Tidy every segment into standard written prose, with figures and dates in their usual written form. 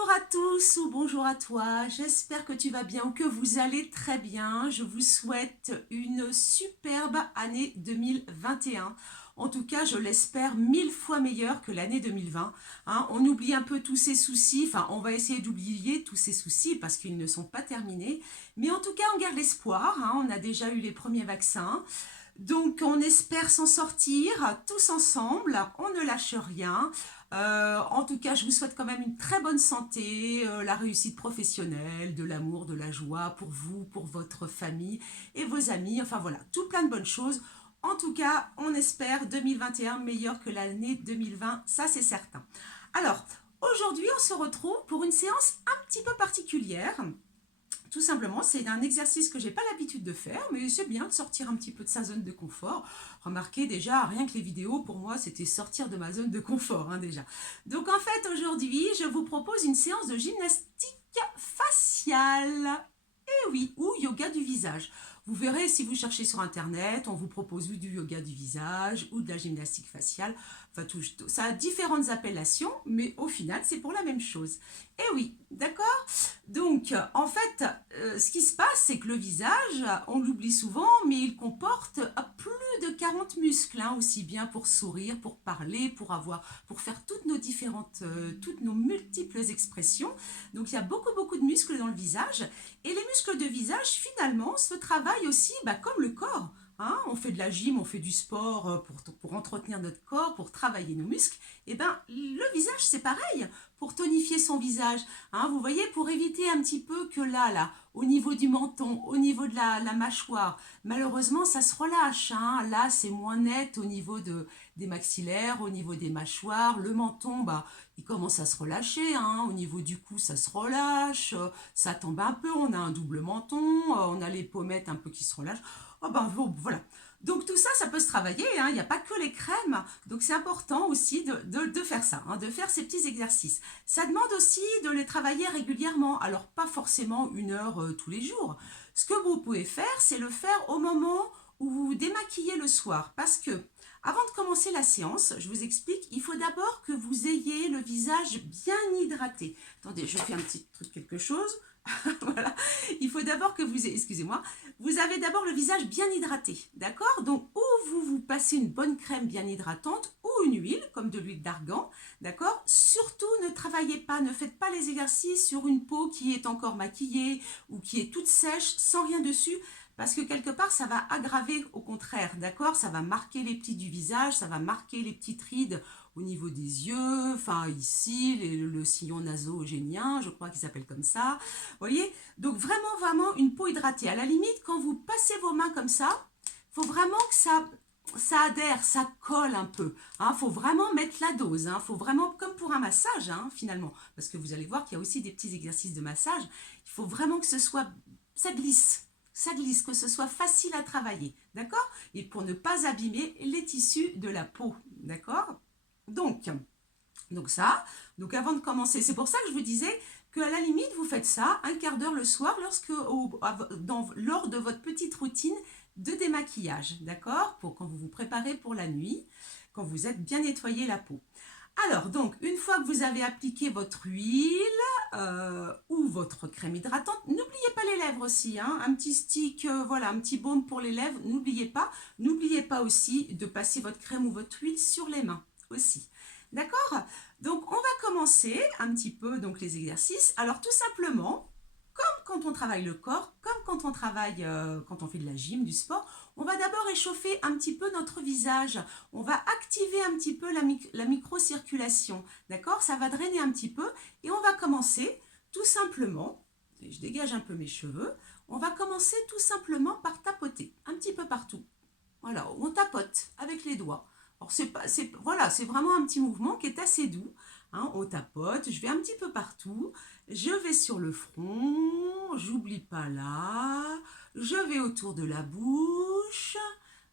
Bonjour à tous ou bonjour à toi, j'espère que tu vas bien ou que vous allez très bien. Je vous souhaite une superbe année 2021. En tout cas, je l'espère 1000 fois meilleure que l'année 2020. Hein, on oublie un peu tous ces soucis, enfin on va essayer d'oublier tous ces soucis parce qu'ils ne sont pas terminés. Mais en tout cas, on garde l'espoir, hein, on a déjà eu les premiers vaccins. Donc on espère s'en sortir tous ensemble, on ne lâche rien. En tout cas, je vous souhaite quand même une très bonne santé, la réussite professionnelle, de l'amour, de la joie pour vous, pour votre famille et vos amis. Enfin voilà, tout plein de bonnes choses. En tout cas, on espère 2021 meilleur que l'année 2020, ça c'est certain. Alors, aujourd'hui, on se retrouve pour une séance un petit peu particulière. Tout simplement, c'est un exercice que j'ai pas l'habitude de faire, mais c'est bien de sortir un petit peu de sa zone de confort. Remarquez déjà, rien que les vidéos, pour moi, c'était sortir de ma zone de confort, hein, déjà. Donc en fait, aujourd'hui, je vous propose une séance de gymnastique faciale. Eh oui, ou yoga du visage. Vous verrez si vous cherchez sur internet, on vous propose du yoga du visage ou de la gymnastique faciale. Enfin, ça a différentes appellations, mais au final, c'est pour la même chose. Eh oui, d'accord. Donc, en fait, ce qui se passe, c'est que le visage, on l'oublie souvent, mais il comporte plus de 40 muscles, hein, aussi bien pour sourire, pour parler, pour faire toutes nos multiples expressions. Donc, il y a beaucoup de muscles dans le visage. Et les muscles de visage, finalement, se travaillent aussi comme le corps. Hein, on fait de la gym, on fait du sport pour entretenir notre corps, pour travailler nos muscles. Et bien, le visage, c'est pareil, pour tonifier son visage. Hein, vous voyez, pour éviter un petit peu que là, au niveau du menton, au niveau de la mâchoire, malheureusement, ça se relâche. Hein. Là, c'est moins net au niveau des maxillaires, au niveau des mâchoires. Le menton, il commence à se relâcher. Hein. Au niveau du cou, ça se relâche. Ça tombe un peu. On a un double menton. On a les pommettes un peu qui se relâchent. Oh voilà. Donc tout ça, ça peut se travailler, hein. Il n'y a pas que les crèmes. Donc c'est important aussi de faire ça, hein, de faire ces petits exercices. Ça demande aussi de les travailler régulièrement. Alors pas forcément 1 heure tous les jours. Ce que vous pouvez faire, c'est le faire au moment où vous vous démaquillez le soir. Parce que avant de commencer la séance, je vous explique, il faut d'abord que vous ayez le visage bien hydraté. Attendez, je fais un petit truc, quelque chose. Voilà. Il faut d'abord que vous ayez, excusez-moi, vous avez d'abord le visage bien hydraté, d'accord? Donc, ou vous passez une bonne crème bien hydratante ou une huile, comme de l'huile d'argan, d'accord? Surtout, ne travaillez pas, ne faites pas les exercices sur une peau qui est encore maquillée ou qui est toute sèche, sans rien dessus, parce que quelque part, ça va aggraver au contraire, d'accord? Ça va marquer les plis du visage, ça va marquer les petites rides au niveau des yeux, enfin ici, le sillon naso-génien, je crois qu'il s'appelle comme ça. Vous voyez? Donc vraiment une peau hydratée. À la limite, quand vous passez vos mains comme ça, il faut vraiment que ça adhère, ça colle un peu. Il faut vraiment mettre la dose. Il faut vraiment, comme pour un massage, finalement. Parce que vous allez voir qu'il y a aussi des petits exercices de massage. Il faut vraiment que ça glisse. Ça glisse, que ce soit facile à travailler. D'accord? Et pour ne pas abîmer les tissus de la peau. D'accord? Donc avant de commencer, c'est pour ça que je vous disais qu'à la limite, vous faites ça 1/4 d'heure le soir lors de votre petite routine de démaquillage, d'accord? Pour quand vous vous préparez pour la nuit, quand vous êtes bien nettoyé la peau. Alors, donc, une fois que vous avez appliqué votre huile ou votre crème hydratante, n'oubliez pas les lèvres aussi, hein, un petit stick, voilà, un petit baume pour les lèvres, n'oubliez pas. N'oubliez pas aussi de passer votre crème ou votre huile sur les mains aussi. D'accord? Donc, on va commencer un petit peu donc, les exercices. Alors, tout simplement, comme quand on travaille le corps, comme quand on travaille, quand on fait de la gym, du sport, on va d'abord échauffer un petit peu notre visage. On va activer un petit peu la microcirculation. D'accord? Ça va drainer un petit peu. Et on va commencer tout simplement, je dégage un peu mes cheveux, on va commencer tout simplement par tapoter un petit peu partout. Voilà, on tapote avec les doigts. Alors voilà, c'est vraiment un petit mouvement qui est assez doux. Hein, on tapote, je vais un petit peu partout, je vais sur le front, j'oublie pas là, je vais autour de la bouche,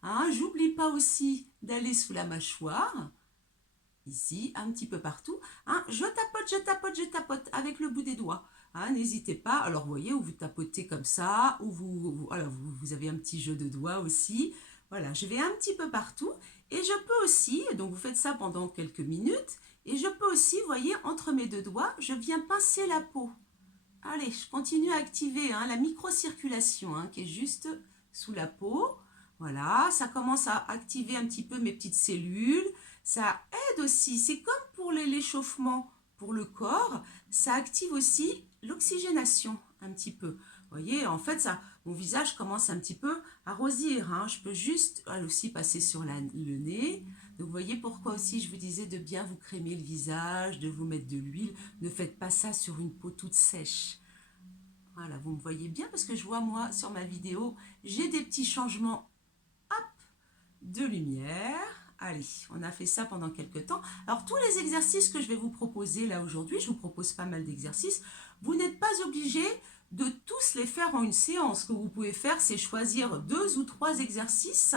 hein, j'oublie pas aussi d'aller sous la mâchoire, ici, un petit peu partout. Hein, je tapote avec le bout des doigts. Hein, n'hésitez pas, alors vous voyez, où vous tapotez comme ça, ou vous avez un petit jeu de doigts aussi. Voilà, je vais un petit peu partout et je peux aussi, donc vous faites ça pendant quelques minutes, Et je peux aussi, vous voyez, entre mes deux doigts, je viens pincer la peau. Allez, je continue à activer la microcirculation qui est juste sous la peau. Voilà, ça commence à activer un petit peu mes petites cellules. Ça aide aussi, c'est comme pour l'échauffement pour le corps, ça active aussi l'oxygénation un petit peu. Vous voyez, en fait, ça, mon visage commence un petit peu à rosir. Je peux juste aussi passer sur le nez. Donc, vous voyez pourquoi aussi je vous disais de bien vous crémer le visage, de vous mettre de l'huile. Ne faites pas ça sur une peau toute sèche. Voilà, vous me voyez bien parce que je vois, moi, sur ma vidéo, j'ai des petits changements de lumière. Allez, on a fait ça pendant quelques temps. Alors, tous les exercices que je vais vous proposer là aujourd'hui, je vous propose pas mal d'exercices, vous n'êtes pas obligé de tous les faire en une séance. Ce que vous pouvez faire, c'est choisir 2 ou 3 exercices,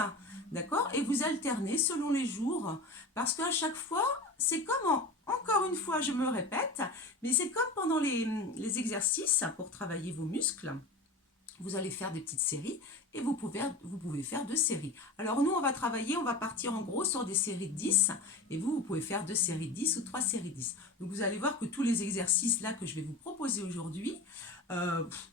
d'accord, et vous alternez selon les jours. Parce qu'à chaque fois, c'est comme, encore une fois, je me répète, mais c'est comme pendant les exercices pour travailler vos muscles. Vous allez faire des petites séries et vous pouvez faire 2 séries. Alors nous, on va travailler, on va partir en gros sur des séries de 10 et vous pouvez faire 2 séries de 10 ou 3 séries de 10. Donc vous allez voir que tous les exercices là que je vais vous proposer aujourd'hui,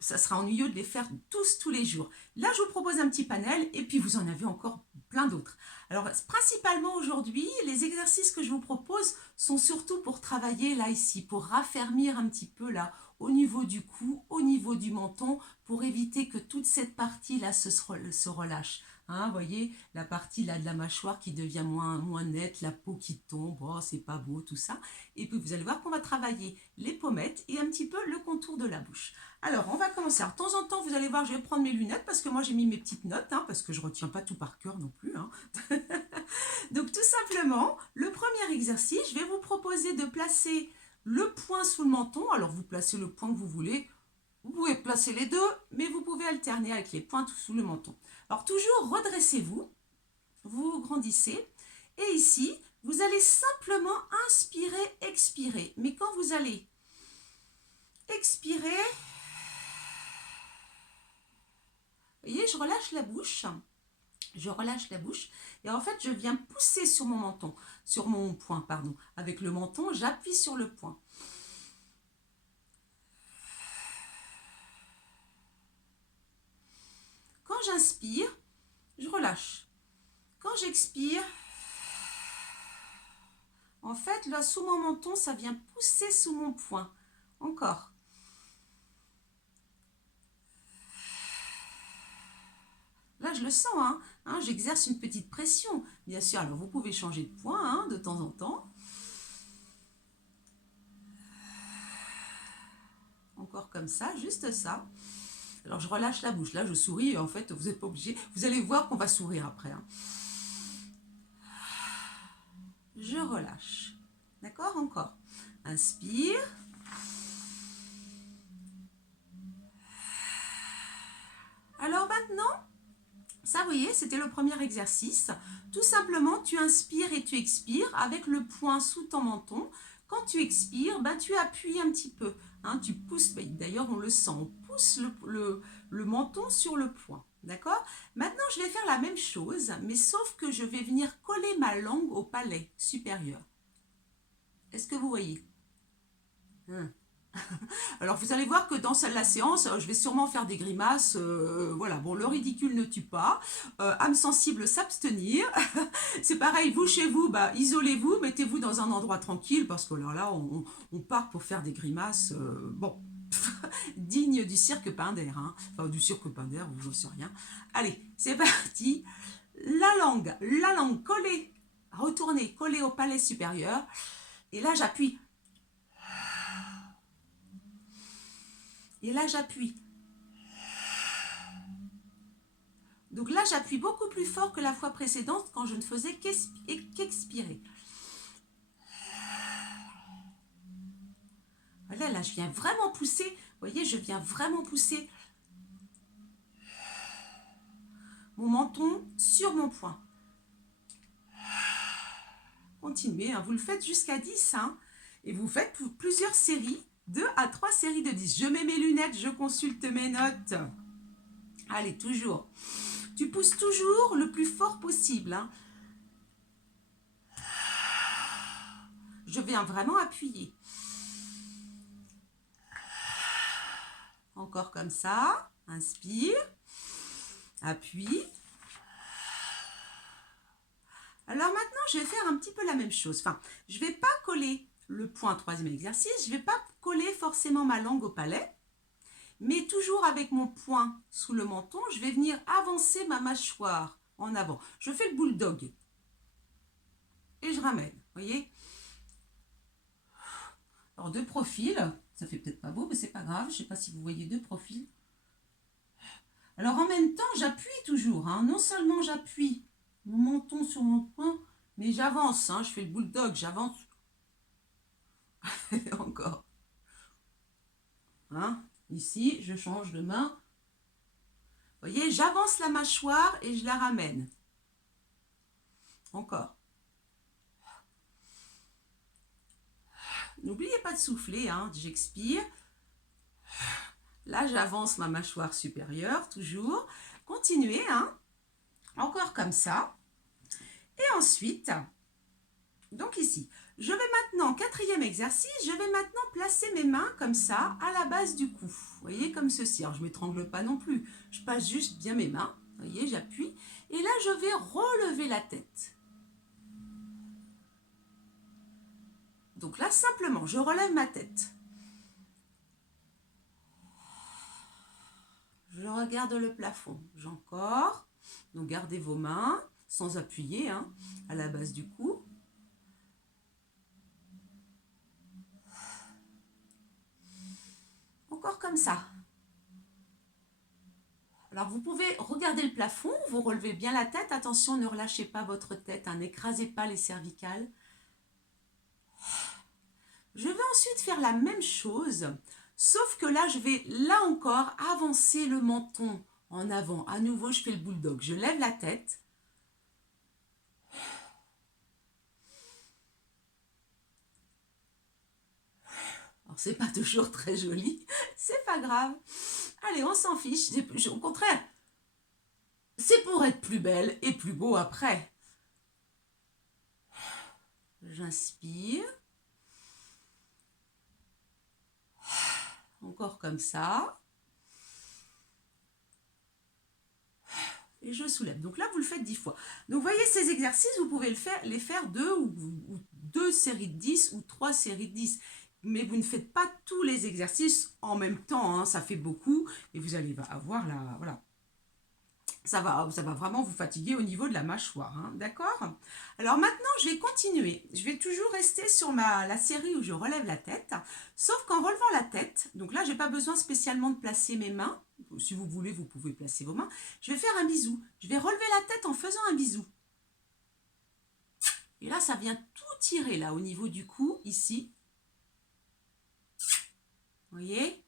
ça sera ennuyeux de les faire tous les jours. Là, je vous propose un petit panel et puis vous en avez encore plein d'autres. Alors principalement aujourd'hui, les exercices que je vous propose sont surtout pour travailler là ici, pour raffermir un petit peu là au niveau du cou, au niveau du menton, pour éviter que toute cette partie-là se relâche. Vous voyez, la partie là de la mâchoire qui devient moins nette, la peau qui tombe, oh, c'est pas beau, tout ça. Et puis vous allez voir qu'on va travailler les pommettes et un petit peu le contour de la bouche. Alors, on va commencer. Alors, de temps en temps, vous allez voir, je vais prendre mes lunettes parce que moi, j'ai mis mes petites notes, parce que je ne retiens pas tout par cœur non plus. Donc, tout simplement, le premier exercice, je vais vous proposer de placer le poing sous le menton. Alors, vous placez le poing que vous voulez. Vous pouvez placer les deux, mais vous pouvez alterner avec les poings sous le menton. Alors, toujours redressez-vous, vous grandissez. Et ici, vous allez simplement inspirer, expirer. Mais quand vous allez expirer, vous voyez, je relâche la bouche. Je relâche la bouche et en fait, je viens pousser sur mon menton, sur mon poing, pardon. Avec le menton, j'appuie sur le poing. Quand j'inspire, je relâche. Quand j'expire, en fait, là, sous mon menton, ça vient pousser sous mon poing. Encore. Là, je le sens, j'exerce une petite pression. Bien sûr, alors vous pouvez changer de poing de temps en temps. Encore comme ça, juste ça. Alors, je relâche la bouche. Là, je souris. En fait, vous n'êtes pas obligé. Vous allez voir qu'on va sourire après. Je relâche. D'accord? Encore. Inspire. Alors maintenant, ça, vous voyez, c'était le premier exercice. Tout simplement, tu inspires et tu expires avec le poing sous ton menton. Quand tu expires, tu appuies un petit peu. Tu pousses, d'ailleurs, on le sent, on pousse le menton sur le poing. D'accord? Maintenant, je vais faire la même chose, mais sauf que je vais venir coller ma langue au palais supérieur. Est-ce que vous voyez? Alors, vous allez voir que dans la séance, je vais sûrement faire des grimaces. Voilà, bon, le ridicule ne tue pas. Âme sensible, s'abstenir. C'est pareil, vous, chez vous, isolez-vous, mettez-vous dans un endroit tranquille, parce que là, on part pour faire des grimaces, bon, digne du cirque Pinder. Enfin, du cirque Pinder, ou j'en sais rien. Allez, c'est parti. La langue collée, retournée, collée au palais supérieur. Et là, j'appuie. Et là, j'appuie. Donc là, j'appuie beaucoup plus fort que la fois précédente quand je ne faisais qu'expirer. Voilà, là, je viens vraiment pousser. Vous voyez, je viens vraiment pousser mon menton sur mon poing. Continuez, vous le faites jusqu'à 10. Et vous faites plusieurs séries, 2 à 3 séries de 10. Je mets mes lunettes, je consulte mes notes. Allez, toujours. Tu pousses toujours le plus fort possible. Je viens vraiment appuyer. Encore comme ça. Inspire. Appuie. Alors maintenant, je vais faire un petit peu la même chose. Enfin, je ne vais pas coller le point troisième exercice. Je ne vais pas coller forcément ma langue au palais. Mais toujours avec mon poing sous le menton, je vais venir avancer ma mâchoire en avant. Je fais le bulldog. Et je ramène. Vous voyez? Alors, deux profils. Ça fait peut-être pas beau, mais c'est pas grave. Je ne sais pas si vous voyez deux profils. Alors, en même temps, j'appuie toujours. Hein. Non seulement j'appuie mon menton sur mon poing, mais j'avance. Hein. Je fais le bulldog, j'avance. Encore. Hein. Ici, je change de main. Vous voyez, j'avance la mâchoire et je la ramène. Encore. N'oubliez pas de souffler, hein. J'expire. Là, j'avance ma mâchoire supérieure, toujours. Continuez, hein. Encore comme ça. Et ensuite, donc ici, je vais maintenant, quatrième exercice, je vais maintenant placer mes mains comme ça, à la base du cou. Vous voyez, comme ceci. Alors, je ne m'étrangle pas non plus. Je passe juste bien mes mains. Vous voyez, j'appuie. Et là, je vais relever la tête. Donc là, simplement, je relève ma tête. Je regarde le plafond. J'encore. Donc, gardez vos mains, sans appuyer, hein, à la base du cou. Encore comme ça. Alors, vous pouvez regarder le plafond, vous relevez bien la tête. Attention, ne relâchez pas votre tête, hein, n'écrasez pas les cervicales. Je vais ensuite faire la même chose, sauf que là, je vais, là encore, avancer le menton en avant. À nouveau, je fais le bulldog. Je lève la tête. Alors, c'est pas toujours très joli, c'est pas grave. Allez, on s'en fiche. Au contraire, c'est pour être plus belle et plus beau après. J'inspire. Encore comme ça. Et je soulève. Donc là, vous le faites 10 fois. Donc, vous voyez, ces exercices, vous pouvez les faire deux séries de 10 ou 3 séries de 10. Mais vous ne faites pas tous les exercices en même temps. Hein, ça fait beaucoup. Et vous allez avoir la... Voilà. Ça va vraiment vous fatiguer au niveau de la mâchoire. Hein, d'accord? Alors maintenant, je vais continuer. Je vais toujours rester sur la série où je relève la tête. Sauf qu'en relevant la tête, donc là, je n'ai pas besoin spécialement de placer mes mains. Si vous voulez, vous pouvez placer vos mains. Je vais faire un bisou. Je vais relever la tête en faisant un bisou. Et là, ça vient tout tirer là au niveau du cou, ici. Vous voyez?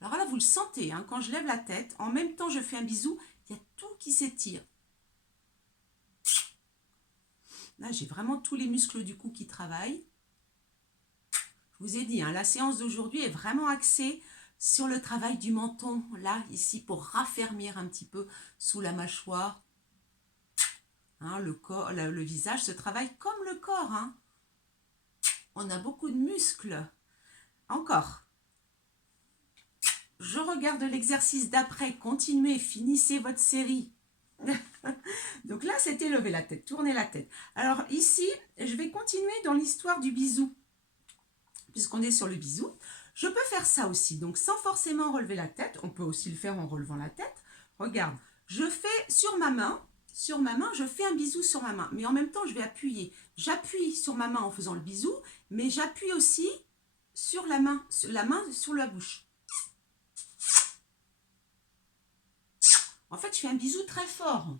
Alors là, vous le sentez, hein, quand je lève la tête, en même temps je fais un bisou, il y a tout qui s'étire. Là, j'ai vraiment tous les muscles du cou qui travaillent. Je vous ai dit, hein, la séance d'aujourd'hui est vraiment axée sur le travail du menton, là, ici, pour raffermir un petit peu sous la mâchoire. Hein, le visage se travaille comme le corps. Hein. On a beaucoup de muscles. Encore. Je regarde l'exercice d'après. Continuez, finissez votre série. Donc là, c'était lever la tête, tourner la tête. Alors ici, je vais continuer dans l'histoire du bisou. Puisqu'on est sur le bisou, je peux faire ça aussi. Donc sans forcément relever la tête, on peut aussi le faire en relevant la tête. Regarde, je fais sur ma main, je fais un bisou sur ma main. Mais en même temps, je vais appuyer. J'appuie sur ma main en faisant le bisou, mais j'appuie aussi sur la main sur la bouche. En fait, je fais un bisou très fort.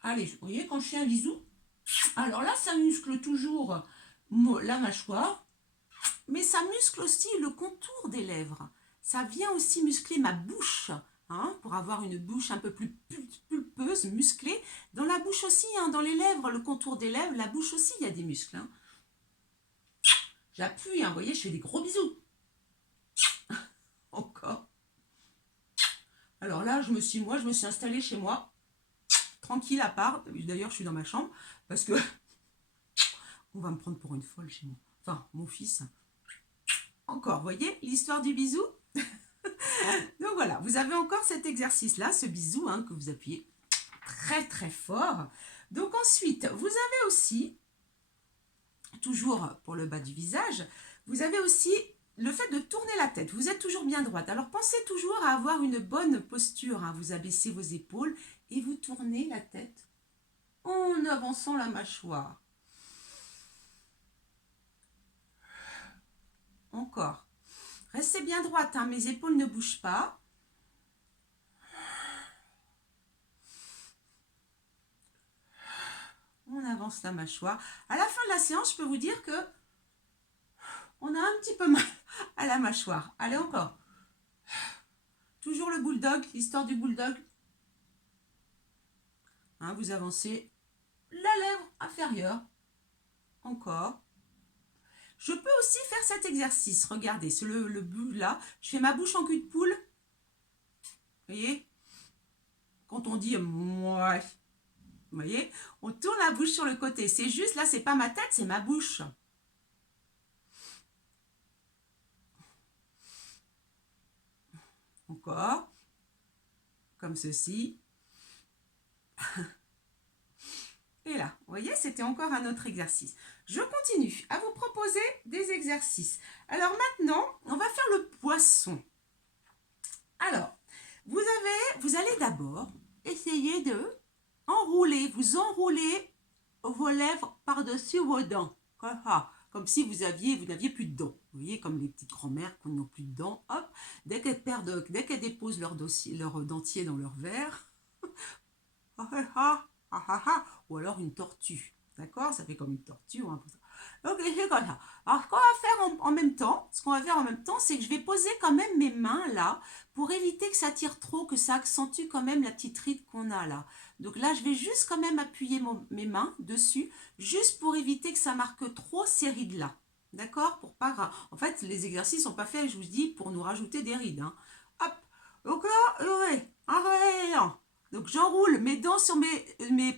Allez, vous voyez, quand je fais un bisou, alors là, ça muscle toujours la mâchoire, mais ça muscle aussi le contour des lèvres. Ça vient aussi muscler ma bouche, hein, pour avoir une bouche un peu plus pulpeuse, musclée. Dans la bouche aussi, hein, dans les lèvres, le contour des lèvres, la bouche aussi, il y a des muscles. Hein. J'appuie, hein, vous voyez, je fais des gros bisous. Encore. Alors là, moi, je me suis installée chez moi, tranquille à part. D'ailleurs, je suis dans ma chambre parce que on va me prendre pour une folle chez moi. Enfin, mon fils. Encore, voyez l'histoire du bisou. Donc voilà, vous avez encore cet exercice-là, ce bisou hein, que vous appuyez très très fort. Donc ensuite, vous avez aussi, toujours pour le bas du visage, vous avez aussi le fait de tourner la tête. Vous êtes toujours bien droite. Alors pensez toujours à avoir une bonne posture. Hein. Vous abaissez vos épaules et vous tournez la tête en avançant la mâchoire. Encore. Restez bien droite, hein. Mes épaules ne bougent pas. On avance la mâchoire. À la fin de la séance, je peux vous dire que on a un petit peu mal à la mâchoire. Allez, encore. Toujours le bulldog, l'histoire du bulldog. Hein, vous avancez la lèvre inférieure. Encore. Je peux aussi faire cet exercice. Regardez, c'est le but là. Je fais ma bouche en cul de poule. Vous voyez? Quand on dit moi, vous voyez? On tourne la bouche sur le côté. C'est juste, là, c'est pas ma tête, c'est ma bouche. Encore. Comme ceci. Et là, vous voyez, c'était encore un autre exercice. Je continue à vous proposer des exercices. Alors maintenant, on va faire le poisson. Alors, vous allez d'abord essayer de vous enroulez vos lèvres par-dessus vos dents. Comme si vous n'aviez plus de dents. Vous voyez, comme les petites grand-mères qui n'ont plus de dents. Hop, dès qu'elles déposent leur dentier dans leur verre, ou alors une tortue. D'accord? Ça fait comme une tortue ou un peu ça. Donc, c'est comme ça. Alors, ce qu'on va faire en même temps, c'est que je vais poser quand même mes mains là, pour éviter que ça tire trop, que ça accentue quand même la petite ride qu'on a là. Donc là, je vais juste quand même appuyer mes mains dessus, juste pour éviter que ça marque trop ces rides là. D'accord? Pour pas. En fait, les exercices sont pas faits, je vous dis, pour nous rajouter des rides. Hein. Hop. Donc là, ouais. Donc j'enroule mes dents sur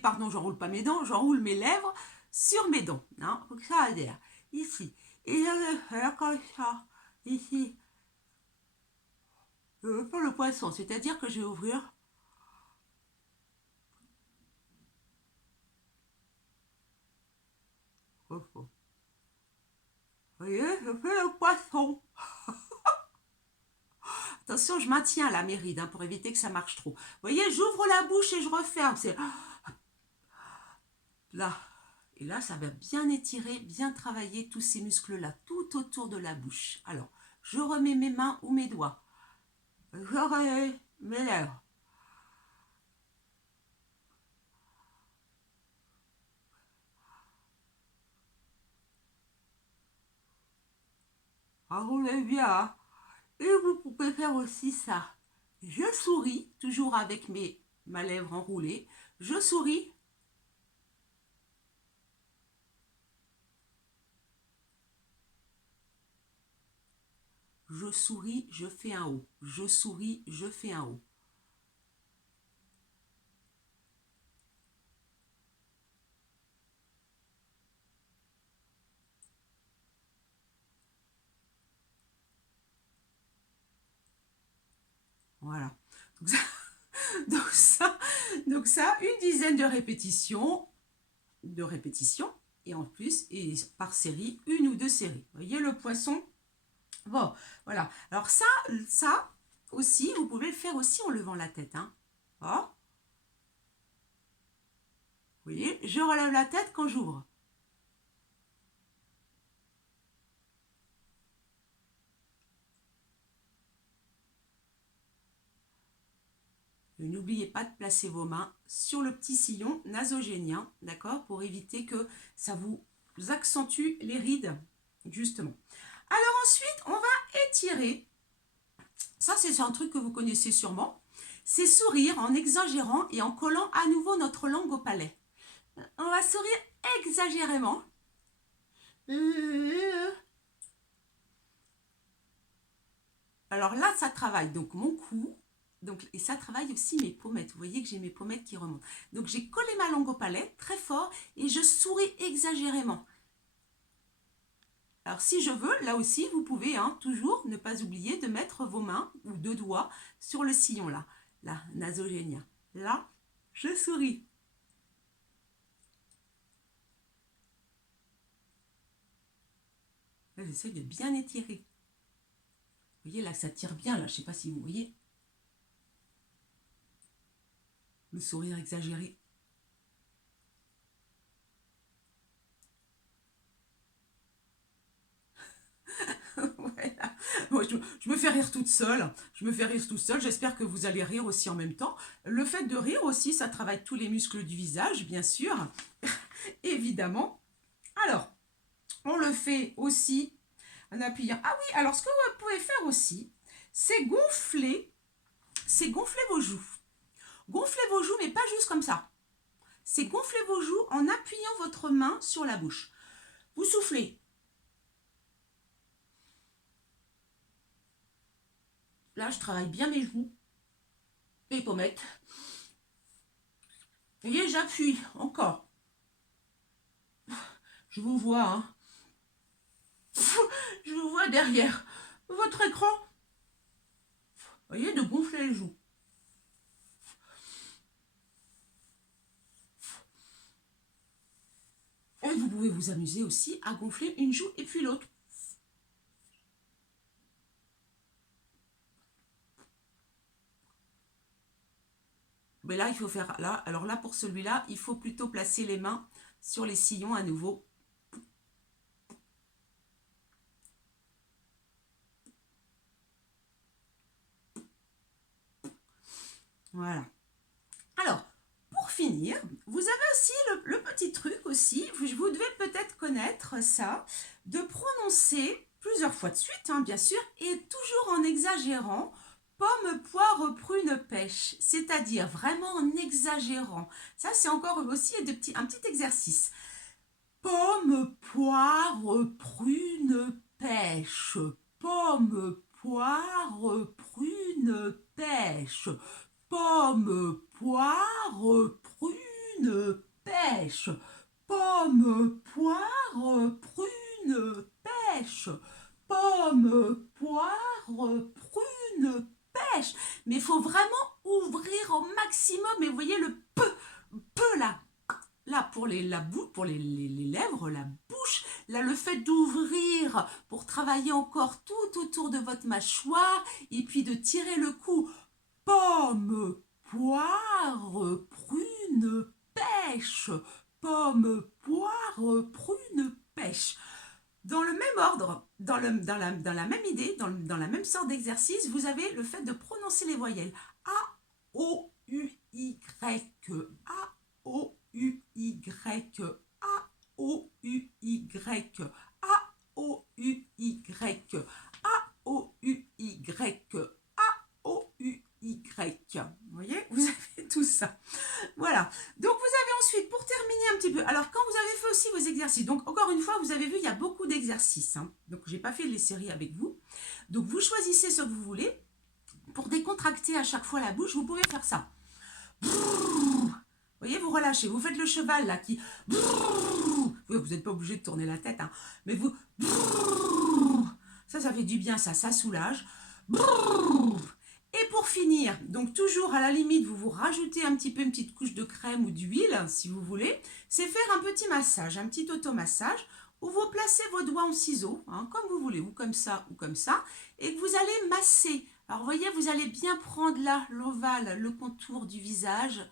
pardon, j'enroule pas mes dents, j'enroule mes lèvres sur mes dents. Hein. Donc ça va dire ici. Et je vais faire comme ça, ici. Je vais faire le poisson, c'est-à-dire que je vais ouvrir. Vous voyez, je fais le poisson. Attention, je maintiens la méride hein, pour éviter que ça marche trop. Vous voyez, j'ouvre la bouche et je referme. C'est là. Et là, ça va bien étirer, bien travailler tous ces muscles-là, tout autour de la bouche. Alors, je remets mes mains ou mes doigts. Je remets mes lèvres. Enroulez bien. Hein. Et vous pouvez faire aussi ça. Je souris, toujours avec ma lèvre enroulée. Je souris. Je souris, je fais un O. Je souris, je fais un O. Voilà. Donc ça, une dizaine de répétitions, et en plus, et par série, une ou deux séries. Vous voyez le poisson? Bon, voilà. Alors ça aussi, vous pouvez le faire aussi en levant la tête. Hein. Oh. Vous voyez, je relève la tête quand j'ouvre. N'oubliez pas de placer vos mains sur le petit sillon nasogénien, d'accord, pour éviter que ça vous accentue les rides, justement. Alors ensuite, on va étirer. Ça, c'est un truc que vous connaissez sûrement. C'est sourire en exagérant et en collant à nouveau notre langue au palais. On va sourire exagérément. Alors là, ça travaille donc mon cou, Donc, et ça travaille aussi mes pommettes. Vous voyez que j'ai mes pommettes qui remontent. Donc, j'ai collé ma langue au palais très fort et je souris exagérément. Alors, si je veux, là aussi, vous pouvez toujours ne pas oublier de mettre vos mains ou deux doigts sur le sillon, là, nasogénien. Là, je souris. Là, j'essaie de bien étirer. Vous voyez, là, ça tire bien, là, je ne sais pas si vous voyez. Le sourire exagéré. Voilà. Moi, je me fais rire toute seule. J'espère que vous allez rire aussi en même temps. Le fait de rire aussi, ça travaille tous les muscles du visage, bien sûr. Évidemment. Alors, on le fait aussi en appuyant. Ah oui, alors ce que vous pouvez faire aussi, c'est gonfler vos joues. Gonflez vos joues, mais pas juste comme ça. C'est gonfler vos joues en appuyant votre main sur la bouche. Vous soufflez. Là, je travaille bien mes joues, mes pommettes. Vous voyez, j'appuie encore. Je vous vois, hein. Je vous vois derrière votre écran. Vous voyez, de gonfler les joues. Et vous pouvez vous amuser aussi à gonfler une joue et puis l'autre. Mais là, il faut faire là. Alors là, pour celui-là, il faut plutôt placer les mains sur les sillons à nouveau. Voilà. Alors, pour finir, vous avez aussi le petit truc aussi, vous devez peut-être connaître ça, de prononcer plusieurs fois de suite, bien sûr, et toujours en exagérant, pomme, poire, prune, pêche, c'est-à-dire vraiment en exagérant. Ça, c'est encore aussi un petit exercice. Pomme, poire, prune, pêche. Pomme, poire, prune, pêche. Pomme, poire, prune, pêche. Pomme, poire, prune, pêche. Pomme, poire, prune, pêche. Mais il faut vraiment ouvrir au maximum. Et vous voyez le peu là. Là, pour les lèvres, la bouche, là, le fait d'ouvrir pour travailler encore tout autour de votre mâchoire et puis de tirer le cou. Pomme, poire, prune, pêche. Pomme, poire, prune, pêche. Dans le même ordre, dans la même idée, dans la même sorte d'exercice, vous avez le fait de prononcer les voyelles. A, O, U, Y, A, O, U-Y, A-O-U-Y, A-O-U-Y, A-O-U-Y, A-O-U-Y. Vous voyez, vous avez tout ça. Voilà. Donc, vous avez ensuite, pour terminer un petit peu, alors quand vous avez fait aussi vos exercices, donc encore une fois, vous avez vu, il y a beaucoup d'exercices. Donc, je n'ai pas fait les séries avec vous. Donc, vous choisissez ce que vous voulez. Pour décontracter à chaque fois la bouche, vous pouvez faire ça. Vous voyez, vous relâchez, vous faites le cheval là qui... Vous n'êtes pas obligé de tourner la tête, mais vous... Ça fait du bien, ça soulage. Et pour finir, donc toujours à la limite, vous rajoutez un petit peu une petite couche de crème ou d'huile, si vous voulez, c'est faire un petit massage, un petit automassage, où vous placez vos doigts en ciseaux, comme vous voulez, ou comme ça, et que vous allez masser. Alors, vous voyez, vous allez bien prendre là l'ovale, le contour du visage,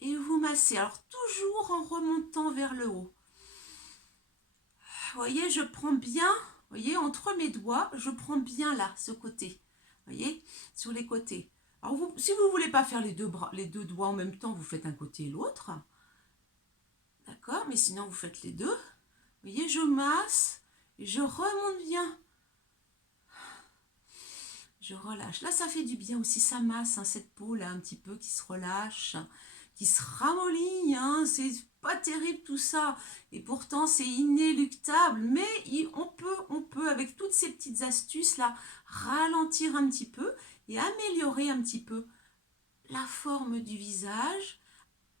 et vous massez. Alors, toujours en remontant vers le haut. Vous voyez, je prends bien, vous voyez, entre mes doigts, je prends bien là, ce côté. Vous voyez, sur les côtés. Alors, si vous ne voulez pas faire les deux doigts en même temps, vous faites un côté et l'autre. D'accord? Mais sinon, vous faites les deux. Vous voyez, je masse et je remonte bien. Je relâche. Là, ça fait du bien aussi, ça masse, cette peau là, un petit peu qui se relâche, qui se ramollit, c'est pas terrible tout ça, et pourtant c'est inéluctable, mais on peut avec toutes ces petites astuces là, ralentir un petit peu et améliorer un petit peu la forme du visage,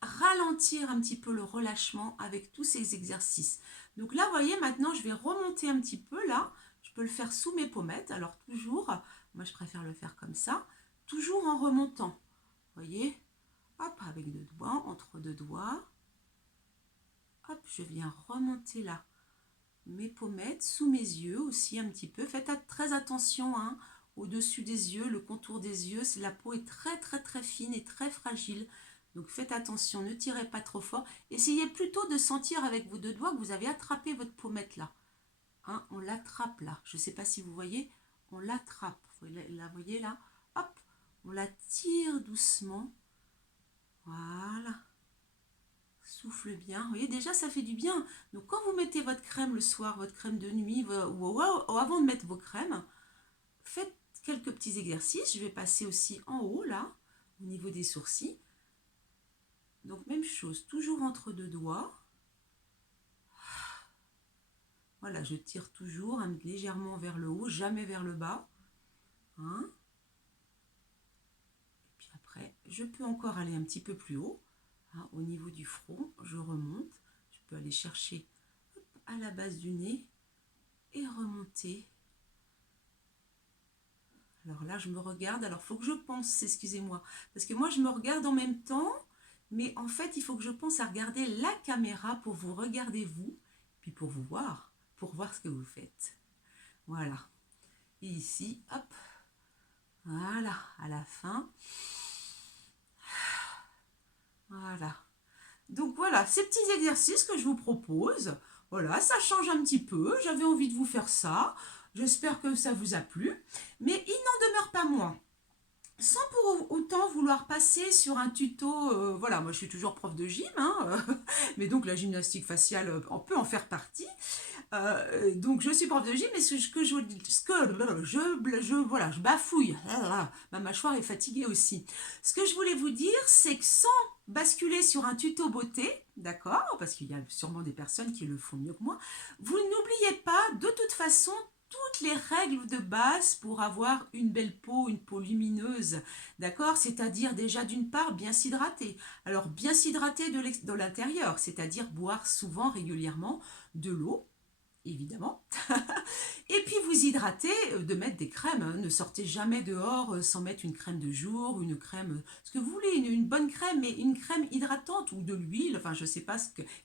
ralentir un petit peu le relâchement avec tous ces exercices. Donc là, vous voyez, maintenant, je vais remonter un petit peu là. Je peux le faire sous mes pommettes. Alors toujours, moi je préfère le faire comme ça, toujours en remontant. Vous voyez, hop, avec deux doigts, entre deux doigts. Hop, je viens remonter là mes pommettes sous mes yeux aussi un petit peu. Faites très attention hein, au-dessus des yeux, le contour des yeux. La peau est très fine et très fragile. Donc faites attention, ne tirez pas trop fort. Essayez plutôt de sentir avec vos deux doigts que vous avez attrapé votre pommette là. Hein, on l'attrape là. Je ne sais pas si vous voyez, on l'attrape. Vous la voyez là, hop, on la tire doucement. Voilà. Souffle bien. Vous voyez, déjà, ça fait du bien. Donc, quand vous mettez votre crème le soir, votre crème de nuit, ou avant de mettre vos crèmes, faites quelques petits exercices. Je vais passer aussi en haut, là, au niveau des sourcils. Donc, même chose, toujours entre deux doigts. Voilà, je tire toujours hein, légèrement vers le haut, jamais vers le bas. Hein. Et puis après, je peux encore aller un petit peu plus haut. Hein, au niveau du front, je remonte. Je peux aller chercher à la base du nez et remonter. Alors là, je me regarde. Alors, il faut que je pense, excusez-moi. Parce que moi, je me regarde en même temps. Mais en fait, il faut que je pense à regarder la caméra pour vous regarder vous. Puis pour vous voir. Pour voir ce que vous faites. Voilà. Et ici, hop. Voilà, à la fin. Voilà. Donc voilà, ces petits exercices que je vous propose. Voilà, ça change un petit peu. J'avais envie de vous faire ça. J'espère que ça vous a plu. Mais il n'en demeure pas moins. Sans pour autant vouloir passer sur un tuto, voilà, moi je suis toujours prof de gym, hein, mais donc la gymnastique faciale, on peut en faire partie. Donc je suis prof de gym, mais voilà, je bafouille, ma mâchoire est fatiguée aussi. Ce que je voulais vous dire, c'est que sans basculer sur un tuto beauté, d'accord, parce qu'il y a sûrement des personnes qui le font mieux que moi, vous n'oubliez pas, de toute façon, toutes les règles de base pour avoir une belle peau, une peau lumineuse, d'accord? C'est-à-dire déjà d'une part bien s'hydrater. Alors bien s'hydrater de l'intérieur, c'est-à-dire boire souvent, régulièrement de l'eau, évidemment. Et puis vous hydratez, de mettre des crèmes. Hein. Ne sortez jamais dehors sans mettre une crème de jour, une crème, ce que vous voulez, une bonne crème, mais une crème hydratante ou de l'huile, enfin je ne sais pas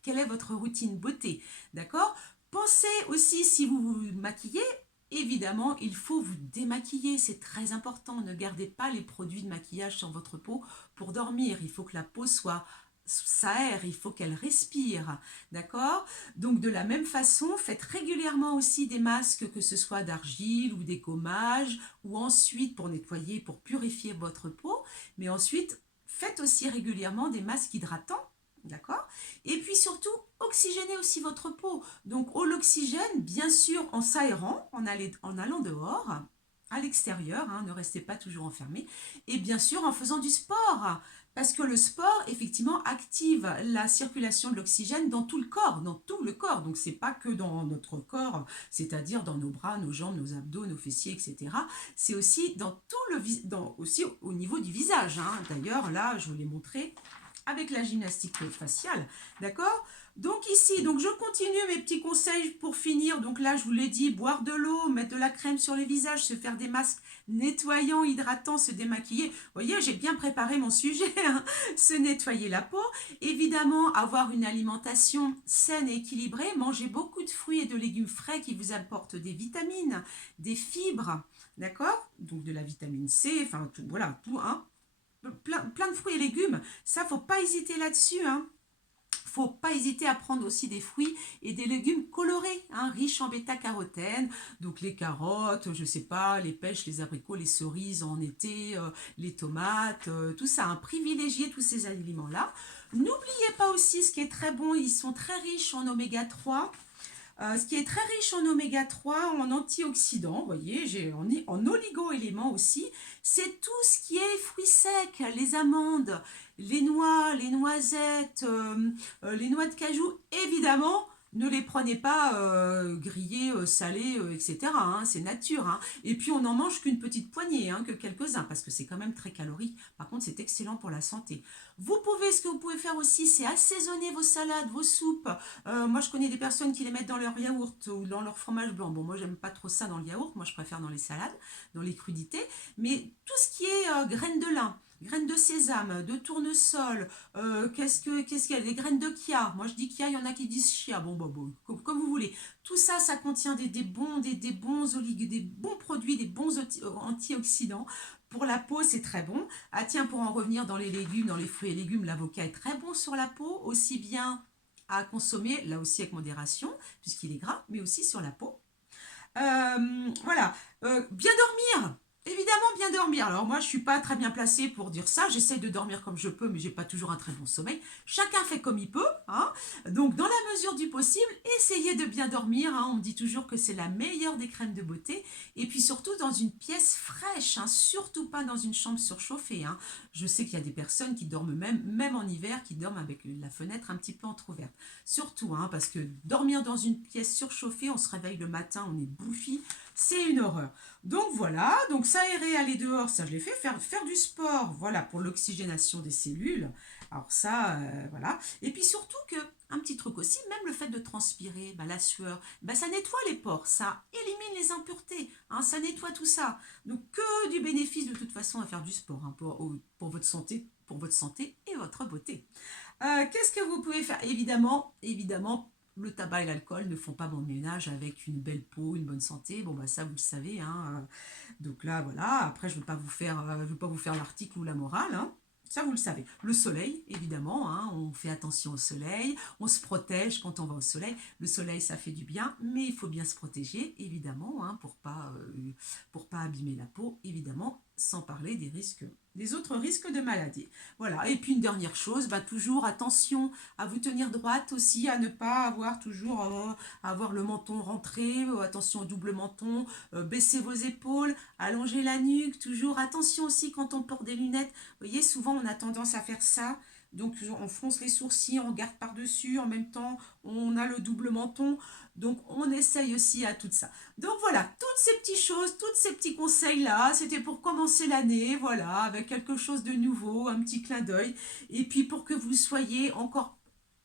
quelle est votre routine beauté, d'accord? Pensez aussi, si vous vous maquillez, évidemment, il faut vous démaquiller, c'est très important. Ne gardez pas les produits de maquillage sur votre peau pour dormir. Il faut que la peau soit s'aère, il faut qu'elle respire, d'accord? Donc de la même façon, faites régulièrement aussi des masques, que ce soit d'argile ou des gommages, ou ensuite pour nettoyer, pour purifier votre peau, mais ensuite faites aussi régulièrement des masques hydratants. D'accord? Et puis surtout, oxygénez aussi votre peau. Donc, l'oxygène, bien sûr, en s'aérant, en allant dehors, à l'extérieur, hein, ne restez pas toujours enfermé. Et bien sûr, en faisant du sport. Parce que le sport, effectivement, active la circulation de l'oxygène dans tout le corps, dans tout le corps. Donc, c'est pas que dans notre corps, c'est-à-dire dans nos bras, nos jambes, nos abdos, nos fessiers, etc. C'est aussi dans aussi au niveau du visage. Hein. D'ailleurs, là, je vous l'ai montré avec la gymnastique faciale, d'accord? Donc ici, donc je continue mes petits conseils pour finir. Donc là, je vous l'ai dit, boire de l'eau, mettre de la crème sur les visages, se faire des masques nettoyants, hydratants, se démaquiller. Vous voyez, j'ai bien préparé mon sujet, hein. Se nettoyer la peau. Évidemment, avoir une alimentation saine et équilibrée. Manger beaucoup de fruits et de légumes frais qui vous apportent des vitamines, des fibres, d'accord? Donc de la vitamine C, enfin tout, voilà, tout, hein. Plein de fruits et légumes, ça faut pas hésiter là-dessus, hein. Faut pas hésiter à prendre aussi des fruits et des légumes colorés, hein, riches en bêta-carotène, donc les carottes, je sais pas, les pêches, les abricots, les cerises en été, les tomates, tout ça, hein, privilégiez tous ces aliments-là. N'oubliez pas aussi ce qui est très bon, ils sont très riches en oméga 3. Ce qui est très riche en oméga 3, en antioxydants, vous voyez, en oligo-éléments aussi, c'est tout ce qui est fruits secs, les amandes, les noix, les noisettes, les noix de cajou, évidemment, ne les prenez pas grillés, salés, etc. hein, c'est nature. Hein. Et puis on n'en mange qu'une petite poignée, hein, que quelques-uns, parce que c'est quand même très calorique. Par contre, c'est excellent pour la santé. Ce que vous pouvez faire aussi, c'est assaisonner vos salades, vos soupes. Moi, je connais des personnes qui les mettent dans leur yaourt ou dans leur fromage blanc. Bon, moi, j'aime pas trop ça dans le yaourt. Moi, je préfère dans les salades, dans les crudités. Mais tout ce qui est graines de lin, graines de sésame, de tournesol, qu'est-ce qu'il y a? Des graines de chia. Moi, je dis chia, il y en a qui disent chia. Bon, comme vous voulez. Tout ça, ça contient des bons produits, des bons antioxydants. Pour la peau, c'est très bon. Ah tiens, pour en revenir dans les légumes, dans les fruits et légumes, l'avocat est très bon sur la peau, aussi bien à consommer, là aussi avec modération, puisqu'il est gras, mais aussi sur la peau. Voilà. Bien dormir. Évidemment, bien dormir. Alors moi, je suis pas très bien placée pour dire ça. J'essaye de dormir comme je peux, mais j'ai pas toujours un très bon sommeil. Chacun fait comme il peut. Hein. Donc, dans la mesure du possible, essayez de bien dormir. Hein. On me dit toujours que c'est la meilleure des crèmes de beauté. Et puis surtout dans une pièce fraîche. Hein. Surtout pas dans une chambre surchauffée. Hein. Je sais qu'il y a des personnes qui dorment même en hiver, qui dorment avec la fenêtre un petit peu entrouverte. Surtout, hein, parce que dormir dans une pièce surchauffée, on se réveille le matin, on est bouffi. C'est une horreur. Donc voilà, donc s'aérer, aller dehors, ça je l'ai fait. Faire du sport, voilà, pour l'oxygénation des cellules. Alors ça, voilà. Et puis surtout que, un petit truc aussi, même le fait de transpirer, bah, la sueur, bah, ça nettoie les pores, ça élimine les impuretés, hein, ça nettoie tout ça. Donc que du bénéfice de toute façon à faire du sport hein, pour votre santé et votre beauté. Qu'est-ce que vous pouvez faire? Évidemment, le tabac et l'alcool ne font pas bon ménage avec une belle peau, une bonne santé. Bon, bah ça, vous le savez. Hein. Donc là, voilà. Après, je ne veux pas vous faire l'article ou la morale. Hein. Ça, vous le savez. Le soleil, évidemment. Hein. On fait attention au soleil. On se protège quand on va au soleil. Le soleil, ça fait du bien, mais il faut bien se protéger, évidemment, hein, pour pas abîmer la peau, évidemment, sans parler des autres risques de maladie. Voilà. Et puis une dernière chose, bah, toujours attention à vous tenir droite aussi, à ne pas avoir toujours avoir le menton rentré, attention au double menton, baisser vos épaules, allonger la nuque, toujours attention aussi quand on porte des lunettes. Vous voyez, souvent on a tendance à faire ça. Donc on fronce les sourcils, on regarde par-dessus, en même temps on a le double menton. Donc on essaye aussi à tout ça. Donc voilà, toutes ces petites choses, tous ces petits conseils-là, c'était pour commencer l'année, voilà, avec quelque chose de nouveau, un petit clin d'œil. Et puis pour que vous soyez encore,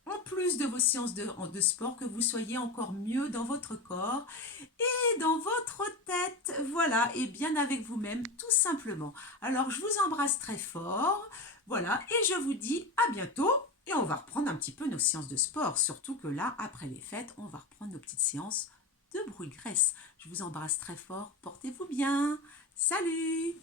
en plus de vos séances de sport, que vous soyez encore mieux dans votre corps et dans votre tête. Voilà, et bien avec vous-même, tout simplement. Alors je vous embrasse très fort, voilà, et je vous dis à bientôt. Et on va reprendre un petit peu nos séances de sport, surtout que là, après les fêtes, on va reprendre nos petites séances de brûle-graisse. Je vous embrasse très fort, portez-vous bien. Salut!